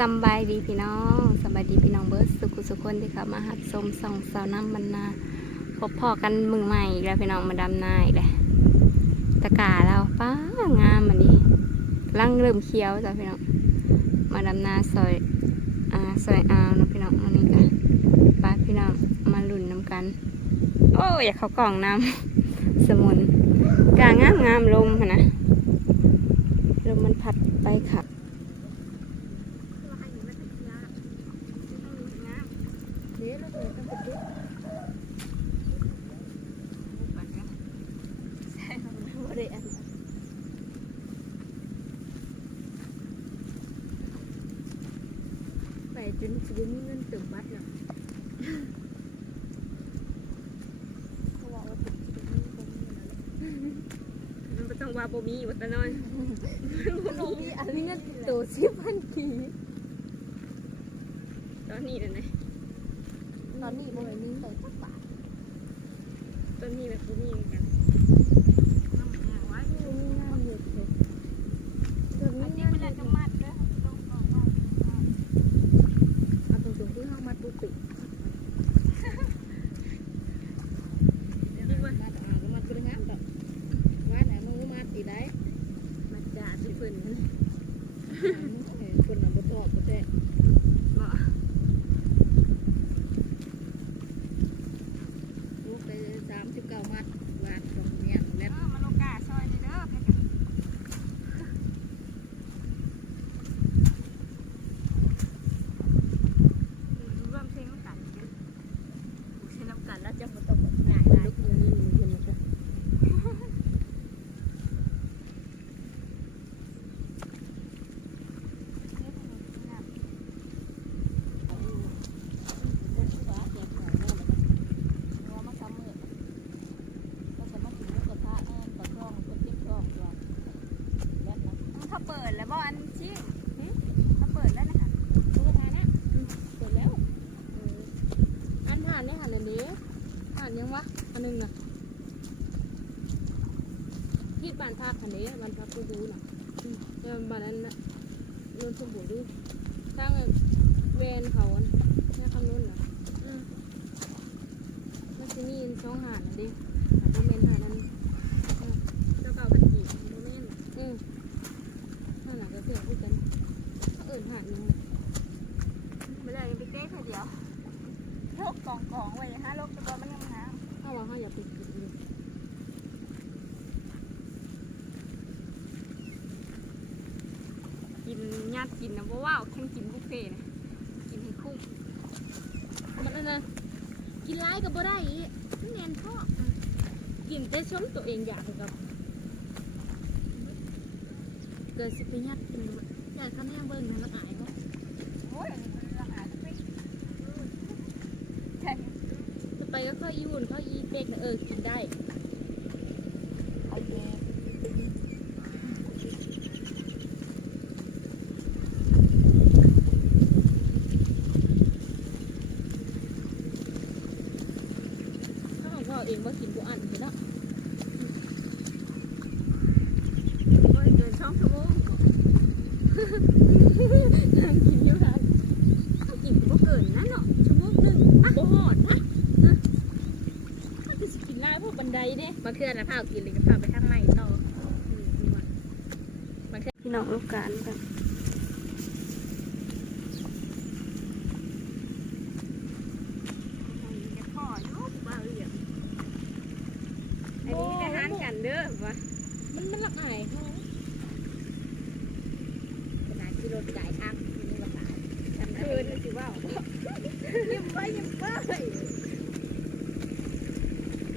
สบายดีพี่น้องสบายดีพี่น้องเบิร์ดสุขุสุขคนที่เขามาหัดสมส่องสาวน้ำบรรณาพบพอกันมึงใหม่อีกแล้วพี่น้องมาดำนาอีกแล้วตะกาเราป้างามมันดีลังเริ่มเขียวจ้ะพี่น้องมาดำนาซอยอ่าซอยอาวเนาะพี่น้องวันนี้กันป้าพี่น้องมาหลุ่นน้ำกัน โอ้อยากเขากล่องน้ำสมุนกางามงามลมนะลมมันพัดไปขับ ไปจนจะมีเงินเติมบัตรเนาะเขาบอกว่าเป็นจะมีคนมีแล้วมันบ่ต้องว่าบ่มีวัตนอนมันมีอันนี้เงินโตสิบพันกี ตอนนี้เลยนะ นี้บ่มีใส่สักบาทตอนนี้แบบบ่มีเหมือนกัน มีงานอยู่เลยเดี๋ยวนี้งานอยู่เอาตรงๆที่ห้องมัดปุติมัดอ่าก็มัดบริหารดอกวัดไหนมึงก็มัดอีได้ มันจะสิเพิ่น คนน่ะบ่ชอบบ่แท้ บ่ ลูกได้สามสิบเก้ามัดวาดของเนี่ยแล้ เอ ว อมาโลกาซอยนี่เด้อเพิ่นก็ร่วมเพลงกันเด้อใช้น้ำกันแล้วจะบ่ต้องง่ายหลาย ลูกยังนี่มีคนมาช่วย เขาเปิดแล้วบ่อันชี้เขาเปิดแล้วนะคะอันผ่านเนี่ยหันอันนี้ผ่านยังวะอันนึงน่ะที่บ้านพักคันนี้บ้านพักกูดูน่ะเออบ้านนั้นน่ะนนสมบูรณ์ดูทางเวนเขาอันแม่คำนู้นน่ะมันจะมีช่องหาดน่ะดิหาดเมนหาดนั้น เจ้าเก่าเพิ่นกี่บ่แม่น อืมหาดหนักก็เสียพูดกันเอิ่นหาดนึง บ่ได้ไปเต้เพิ่นเดียวโลกกองๆไว้ฮะโลกตะกอนมันงาม ถ้าว่าเขาอยากไปกินอยู่ ๆกิน ญาติกินนะบ่ว้าวแข่งกินบุฟเฟ่ต์นะกินให้คุ้มมันนั่นนะกินร้ายก็บ่ได้อีกมันแน่นท้องกินแต่ชมตัวเองอยากกับเกิดสิไปยัดกินอยากทำแห้งเบิ้งนะละอายก็โอ้ยอันนี้มันราคาสักนิดใช่จะไปก็เข้าอีหุ่นเข้าอีเป็กน่ะเออกินได้ เอาเด้ ถ้าของพ่อเองว่ากินกูอันเห็นแล้ว โอ้ยเกิน2ชั่วโมง นั่งกินอยู่ค่ะ กินก็บ่เกินนะเนาะชั่วโมงหนึง บ่หอดนะมันจะสิกินได้พวกบันได เด้มาเทื่อนะพากินเลยก็พาไปทางใหม่ต่อมาเทื่อพี่น้องลูกการกันพ่ออยู่บ้าเรียนอันนี้มีแต่หารกันเด้อวะมันมันละอายเขาขนาดที่รถจ่ายทางมีราคาฉันคืนสิว่ายิ้มไปยิ้มไป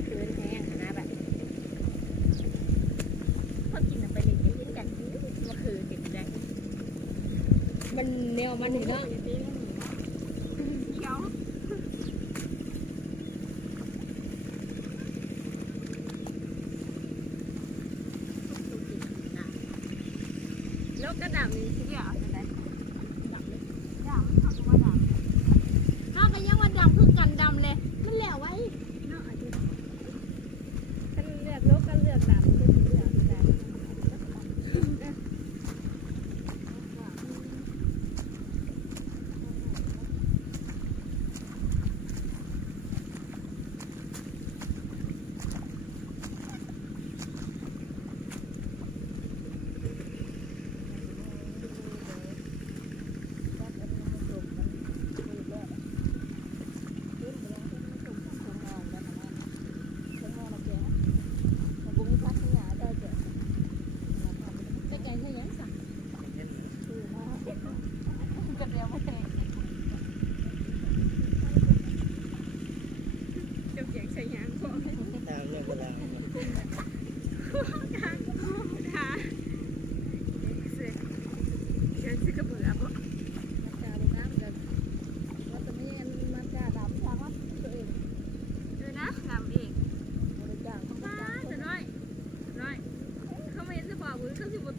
คืนแห้งนะแบบพอกินไปเลยจะเห็นกันเมื่อคืนเห็นได้ มัน แนวมันเห็นแล้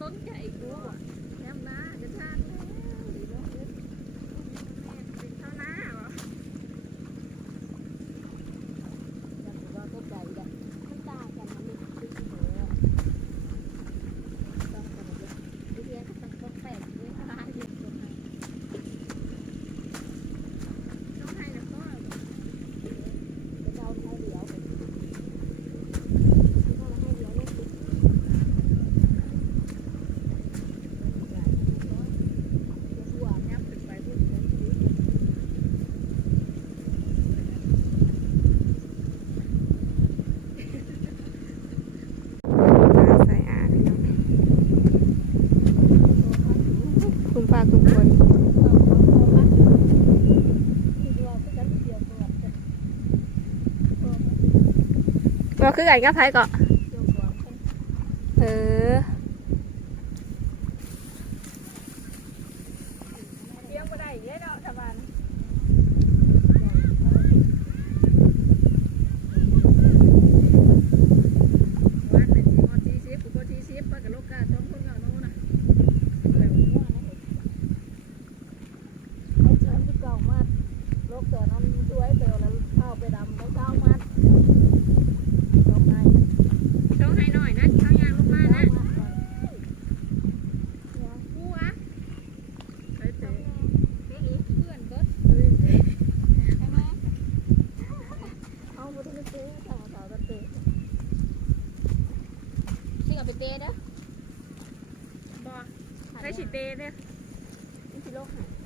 bốn chạy của. Em đá cái thang nó cứ gạch gấp thấy cọ เตะเด้อบ่ใครสิเตะเด้อมันสิโลกหาย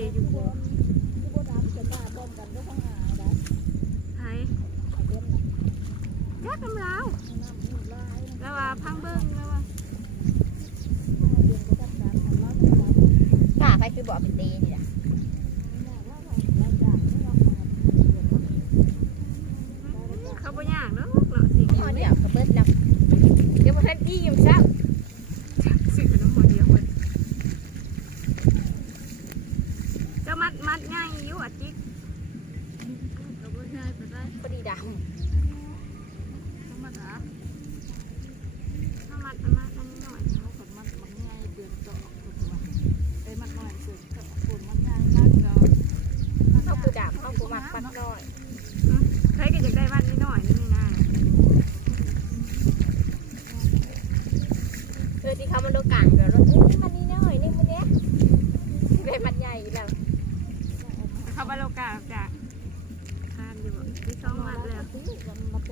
цією.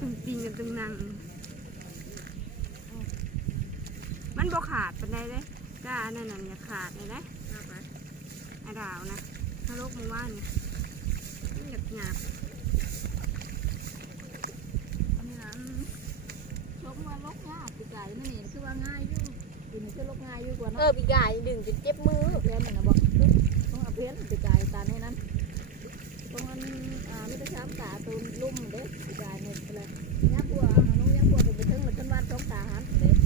ตึงจริงกันตึงนางมันบ่ขาดเป็นไรเลยก้าอันนั้นน่อย่าขาดเลยนะไอ้ดาวนะถ้าโลกมันว่านมันหยาบหยาบนนี้นะชกว่าโลกง่ายปีกไก่ไม่เห็นคือว่าง่ายอยู่ปีนี้คือโลกง่ายอยู่กว่าเนาะเออปีกไก่ดึงจะเจ็บมือแล้หมือนนะบอกต้องเอาเพี้ยนปีกไก่ตาเนี่นั้น ตรงนั้นอ่าไม่ได้ช้ำขาตูนลุ่มเด็กจ่ายเงินไปเลยยับบัวน้องยับบัวไปถึงเลยจนว่าท้องขาหันเด็ก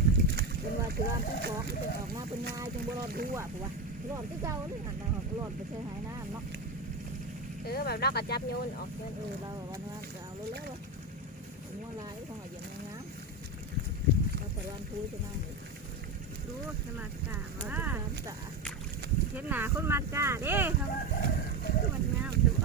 จนว่าคือว่างที่เป็นออกมาเป็นง่ายจนบรอดดูอะผัวหลอดที่เก่านี่หันเราหลอดไปใช้หายน้เนาะเออแบบเรากรจับโยนออกเงเออเราวันว่าเราเร็วๆมัวลายของเราอย่างงี้นะเราแต่วันพูดจะนั่งเลยดูสมัครกาจ่าเห็นหนาคุณมาจ้าเด้มันงามจัง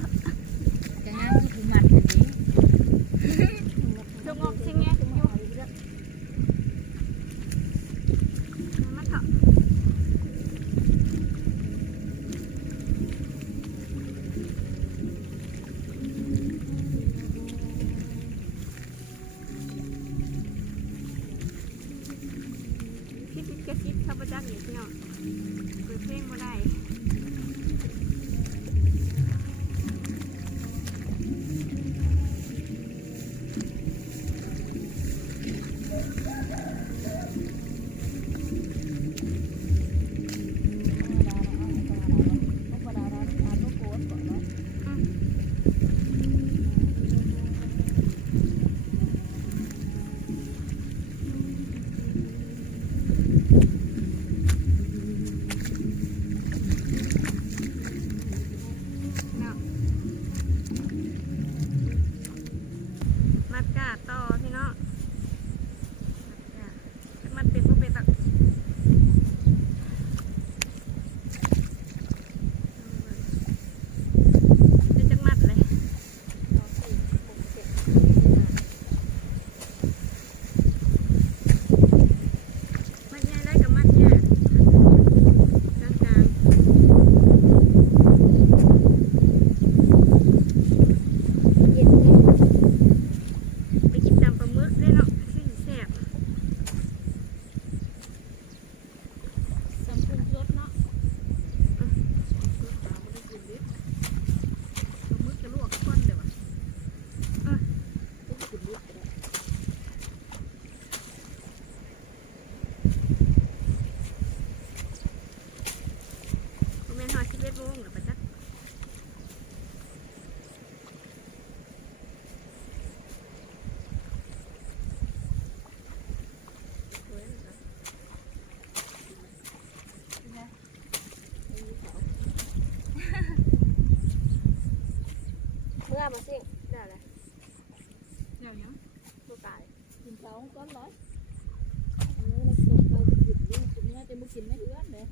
ra mà xin nào này nào nhá một tài nhìn cháu có nói nó là sụp vào chuyển đi chuyển ra cho mua chuyển mấy đứa đấy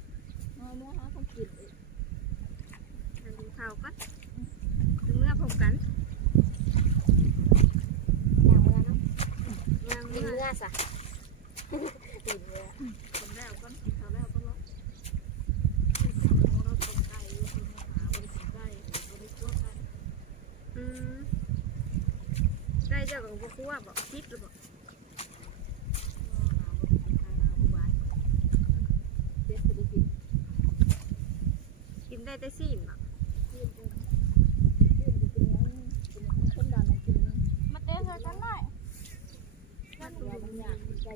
nó mua hóa không chuyển thằng đi thao cắt đừng ra phòng cắn nào ra nó nào ra sao đừng ra con เจ้าของบัคั่วแบบกซิปหรือบอกกินได้แต่ซีมอะมาเต้นกันหน่อยมัดูอยางใจ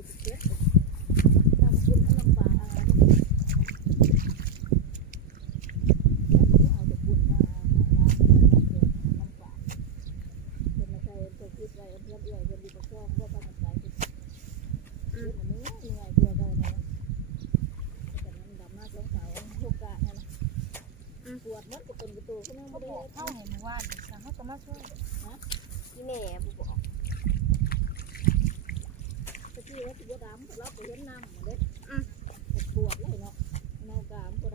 ตัวก็นั่งบ่ได้เข้าเห็นว่าสั่งเขาก็มาช่วยนะอีแม่บุบบอกตะกี้ว่าสิบ่ดำเราไปเห็นน้ำมาเด้ออะปวดเลยเนาะเนากามก็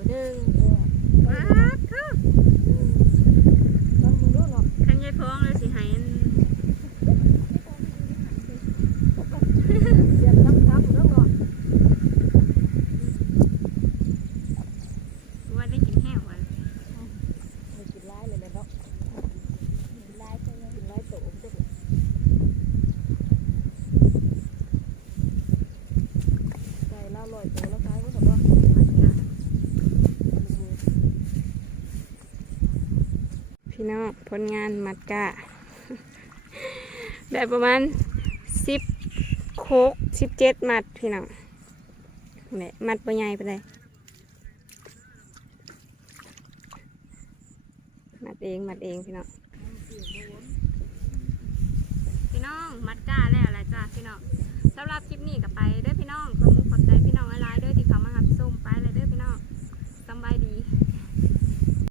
反正我我 พี่น้องผลงานมัดกะได้ประมาณสิบโคกสิบเจ็ดมัดพี่น้องแม่มัดปใหญ่ไปเลยมัดเองมัดเองพี่น้องพี่น้องมัดกะแล้วอะไรจ้าพี่น้องสำหรับคลิปนี้ก็ไปด้วยพี่น้อง